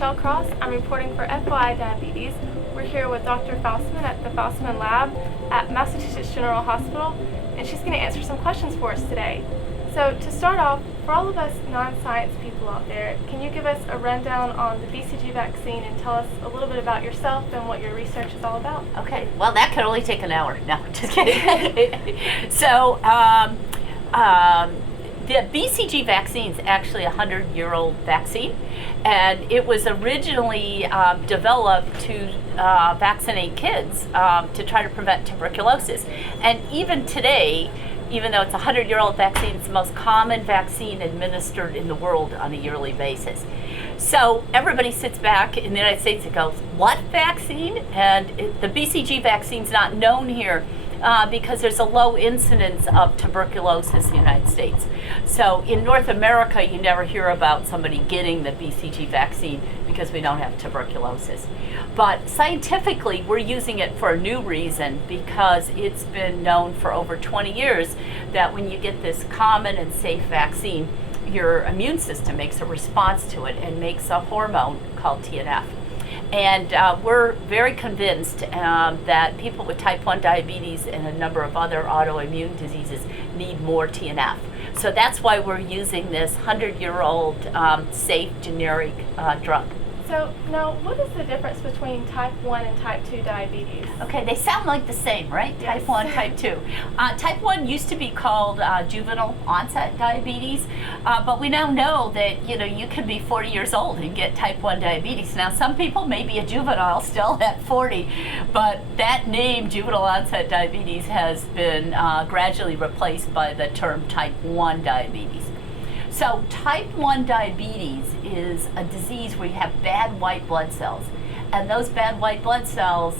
Michelle Cross. I'm reporting for FYI Diabetes. We're here with Dr. Faustman at the Faustman Lab at Massachusetts General Hospital, and she's going to answer some questions for us today. So to start off, for all of us non-science people out there, can you give us a rundown on the Bcg vaccine and tell us a little bit about yourself and what your research is all about? Okay, well that could only take an hour. No, just kidding. So the Bcg vaccine is actually a 100-year-old vaccine, and it was originally developed to vaccinate kids to try to prevent tuberculosis. And even today, even though it's a 100-year-old vaccine, it's the most common vaccine administered in the world on a yearly basis. So everybody sits back in the United States and goes, what vaccine? And the Bcg vaccine is not known here because there's a low incidence of tuberculosis in the United States. So in North America, you never hear about somebody getting the Bcg vaccine because we don't have tuberculosis. But scientifically, we're using it for a new reason, because it's been known for over 20 years that when you get this common and safe vaccine, your immune system makes a response to it and makes a hormone called TNF. And we're very convinced that people with type 1 diabetes and a number of other autoimmune diseases need more TNF. So that's why we're using this 100-year-old safe generic drug. So now, what is the difference between type 1 and type 2 diabetes? Okay, they sound like the same, right? Yes. Type 1, type 2. Type 1 used to be called juvenile onset diabetes, but we now know that you can be 40 years old and get type 1 diabetes. Now, some people may be a juvenile still at 40, but that name, juvenile onset diabetes, has been gradually replaced by the term type 1 diabetes. So type 1 diabetes is a disease where you have bad white blood cells, and those bad white blood cells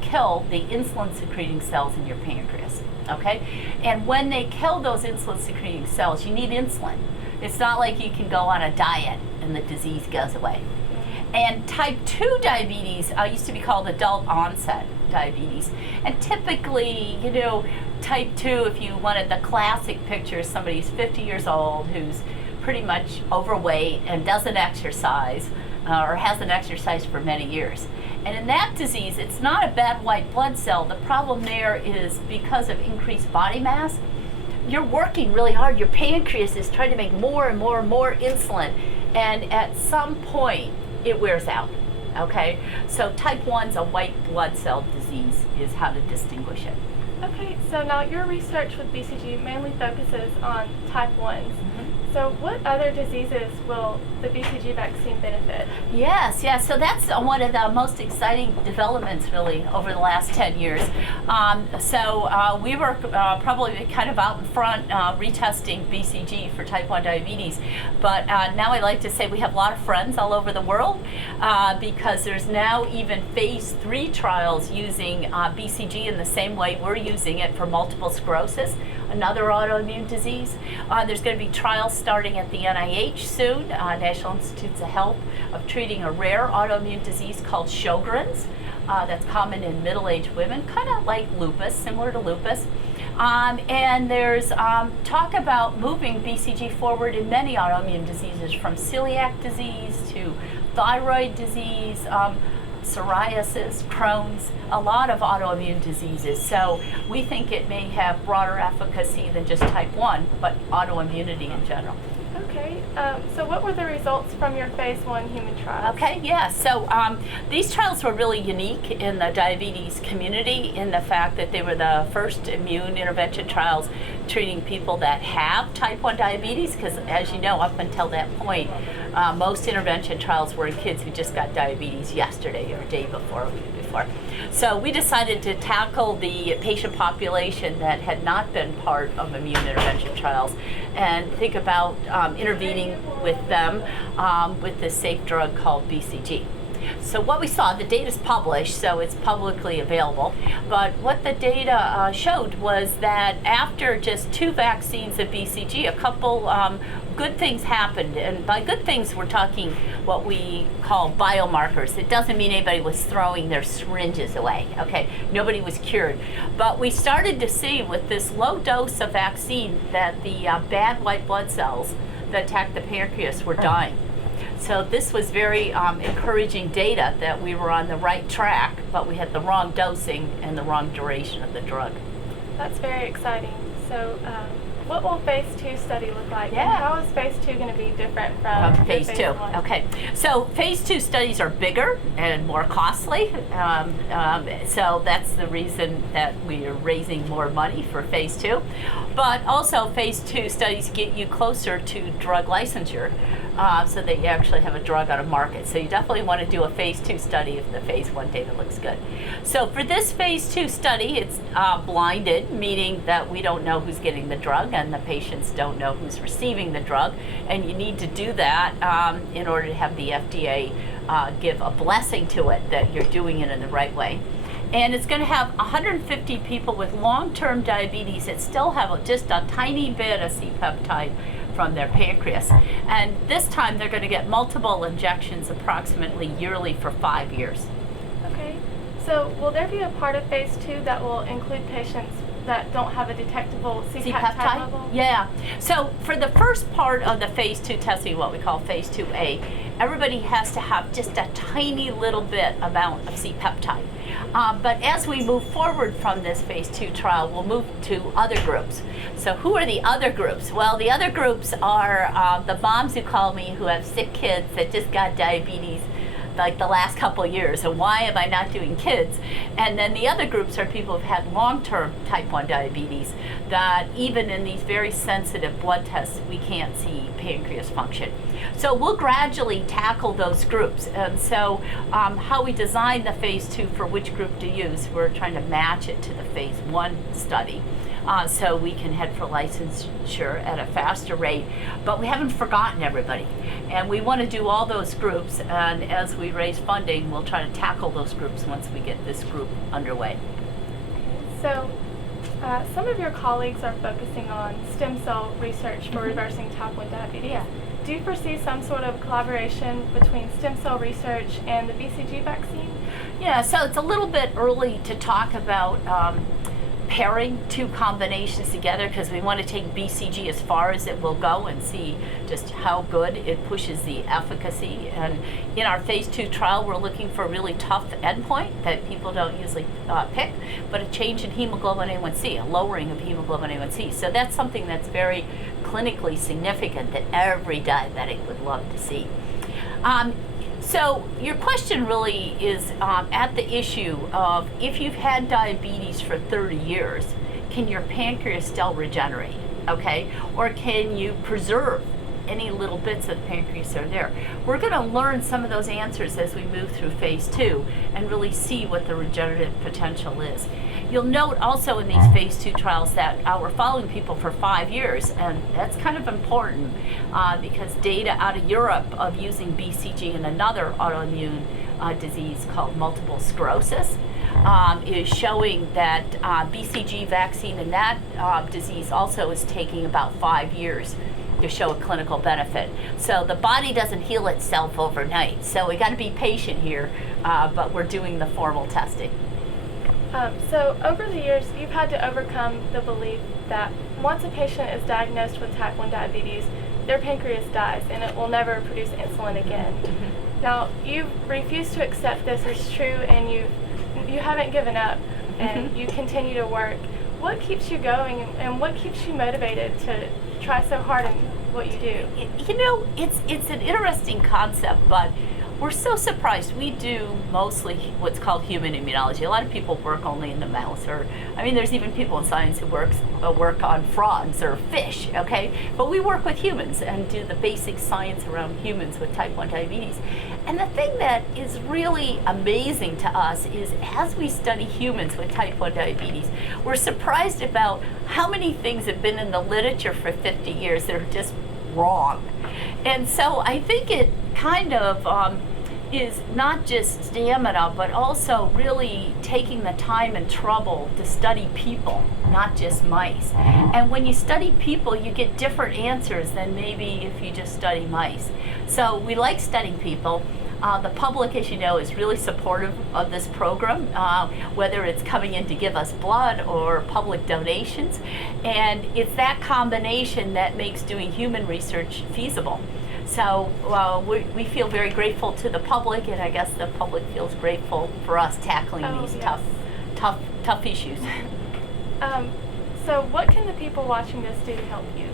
kill the insulin secreting cells in your pancreas, okay? And when they kill those insulin secreting cells, you need insulin. It's not like you can go on a diet and the disease goes away. And type 2 diabetes used to be called adult onset diabetes, and typically, type 2, if you wanted the classic picture, somebody who's 50 years old, who's pretty much overweight and doesn't exercise or hasn't exercised for many years. And in that disease, it's not a bad white blood cell. The problem there is because of increased body mass, you're working really hard. Your pancreas is trying to make more and more and more insulin, and at some point, it wears out. Okay, so type 1's a white blood cell disease is how to distinguish it. Okay, so now your research with BCG mainly focuses on type 1s. Mm-hmm. So what other diseases will the BCG vaccine benefit? Yes, so that's one of the most exciting developments really over the last 10 years. We were probably kind of out in front retesting BCG for type 1 diabetes, but now I like to say we have a lot of friends all over the world because there's now even phase 3 trials using BCG in the same way we're using it for multiple sclerosis, another autoimmune disease. There's going to be trials starting at the NIH soon, National Institutes of Health, of treating a rare autoimmune disease called Sjogren's. That's common in middle-aged women, kind of like lupus, similar to lupus. And there's talk about moving BCG forward in many autoimmune diseases, from celiac disease to thyroid disease, psoriasis, Crohn's, a lot of autoimmune diseases. So we think it may have broader efficacy than just type 1, but autoimmunity in general. Okay, so what were the results from your phase 1 human trials? Okay, yeah, so these trials were really unique in the diabetes community in the fact that they were the first immune intervention trials treating people that have type 1 diabetes, because as you know, up until that point, most intervention trials were in kids who just got diabetes yesterday or day before or week before. So we decided to tackle the patient population that had not been part of immune intervention trials and think about intervening with them with this safe drug called BCG. So what we saw, the data is published, so it's publicly available, but what the data showed was that after just 2 vaccines of BCG, a couple good things happened. And by good things, we're talking what we call biomarkers. It doesn't mean anybody was throwing their syringes away, okay? Nobody was cured. But we started to see with this low dose of vaccine that the bad white blood cells that attack the pancreas were dying. So this was very encouraging data that we were on the right track, but we had the wrong dosing and the wrong duration of the drug. That's very exciting. So what will phase 2 study look like? Yeah. And how is phase 2 going to be different from phase 2? 1? Okay, so phase 2 studies are bigger and more costly. So that's the reason that we are raising more money for phase 2. But also phase 2 studies get you closer to drug licensure, so that you actually have a drug on a market. So you definitely want to do a phase 2 study if the phase 1 data looks good. So for this phase 2 study, it's blinded, meaning that we don't know who's getting the drug and the patients don't know who's receiving the drug. And you need to do that in order to have the FDA give a blessing to it that you're doing it in the right way. And it's going to have 150 people with long-term diabetes that still have just a tiny bit of C-peptide from their pancreas. And this time they're going to get multiple injections approximately yearly for 5 years. Okay. So will there be a part of phase 2 that will include patients that don't have a detectable C-peptide level? Yeah. So for the first part of the phase 2 testing, what we call phase 2A, everybody has to have just a tiny little bit amount of C-peptide. But as we move forward from this phase 2 trial, we'll move to other groups. So who are the other groups? Well, the other groups are the moms who call me who have sick kids that just got diabetes like the last couple years, and why am I not doing kids? And then the other groups are people who've had long-term type 1 diabetes that even in these very sensitive blood tests, we can't see pancreas function. So we'll gradually tackle those groups. And so how we design the phase 2 for which group to use, we're trying to match it to the phase 1 study. So we can head for licensure at a faster rate. But we haven't forgotten everybody. And we want to do all those groups, and as we raise funding, we'll try to tackle those groups once we get this group underway. So some of your colleagues are focusing on stem cell research for reversing type 1 diabetes. Yeah. Do you foresee some sort of collaboration between stem cell research and the Bcg vaccine? Yeah, so it's a little bit early to talk about pairing two combinations together because we want to take BCG as far as it will go and see just how good it pushes the efficacy. And in our phase 2 trial, we're looking for a really tough endpoint that people don't usually pick, but a change in hemoglobin A1C, a lowering of hemoglobin A1C. So that's something that's very clinically significant that every diabetic would love to see. So your question really is at the issue of if you've had diabetes for 30 years, can your pancreas still regenerate, okay? Or can you preserve any little bits of pancreas that are there? We're going to learn some of those answers as we move through phase 2 and really see what the regenerative potential is. You'll note also in these phase 2 trials that we're following people for 5 years, and that's kind of important because data out of Europe of using BCG in another autoimmune disease called multiple sclerosis is showing that BCG vaccine in that disease also is taking about 5 years to show a clinical benefit. So the body doesn't heal itself overnight. So we got to be patient here, but we're doing the formal testing. So over the years, you've had to overcome the belief that once a patient is diagnosed with type 1 diabetes, their pancreas dies and it will never produce insulin again. Mm-hmm. Now, you've refused to accept this as true, and you haven't given up, and Mm-hmm. you continue to work. What keeps you going, and what keeps you motivated to try so hard in what you do? You know, it's an interesting concept, but we're so surprised. We do mostly what's called human immunology. A lot of people work only in the mouse, or I mean, there's even people in science who work on frogs or fish, okay? But we work with humans and do the basic science around humans with type 1 diabetes. And the thing that is really amazing to us is as we study humans with type 1 diabetes, we're surprised about how many things have been in the literature for 50 years that are just wrong. And so I think it kind of is not just stamina, but also really taking the time and trouble to study people, not just mice. And when you study people, you get different answers than maybe if you just study mice. So we like studying people. The public, as you know, is really supportive of this program, whether it's coming in to give us blood or public donations. And it's that combination that makes doing human research feasible. So we feel very grateful to the public, and I guess the public feels grateful for us tackling these yes. tough issues. So what can the people watching this do to help you?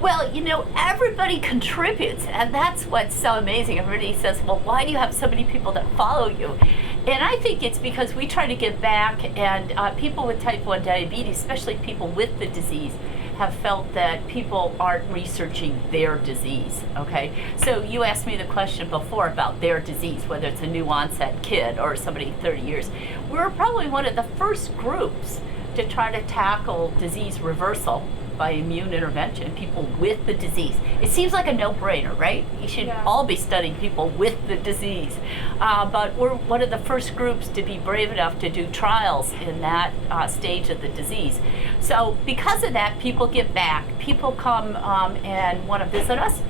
Well, everybody contributes, and that's what's so amazing. Everybody says, well, why do you have so many people that follow you? And I think it's because we try to give back, and people with type 1 diabetes, especially people with the disease, have felt that people aren't researching their disease, okay? So you asked me the question before about their disease, whether it's a new onset kid or somebody 30 years. We're probably one of the first groups to try to tackle disease reversal by immune intervention, people with the disease. It seems like a no-brainer, right? You should all be studying people with the disease. But we're one of the first groups to be brave enough to do trials in that stage of the disease. So because of that, people give back. People come and want to visit us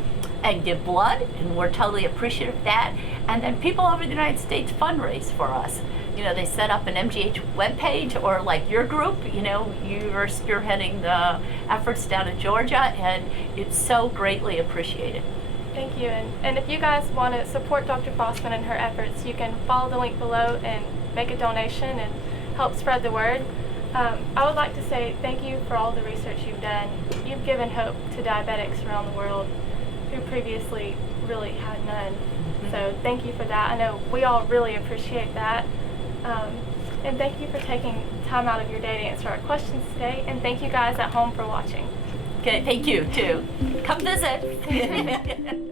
and give blood, and we're totally appreciative of that. And then people over the United States fundraise for us. They set up an MGH webpage, or like your group, you are spearheading the efforts down in Georgia, and it's so greatly appreciated. Thank you. And if you guys want to support Dr. Faustman and her efforts, you can follow the link below and make a donation and help spread the word. I would like to say thank you for all the research you've done. You've given hope to diabetics around the world who previously really had none. So thank you for that. I know we all really appreciate that. And thank you for taking time out of your day to answer our questions today. And thank you guys at home for watching. Okay, thank you too. Come visit.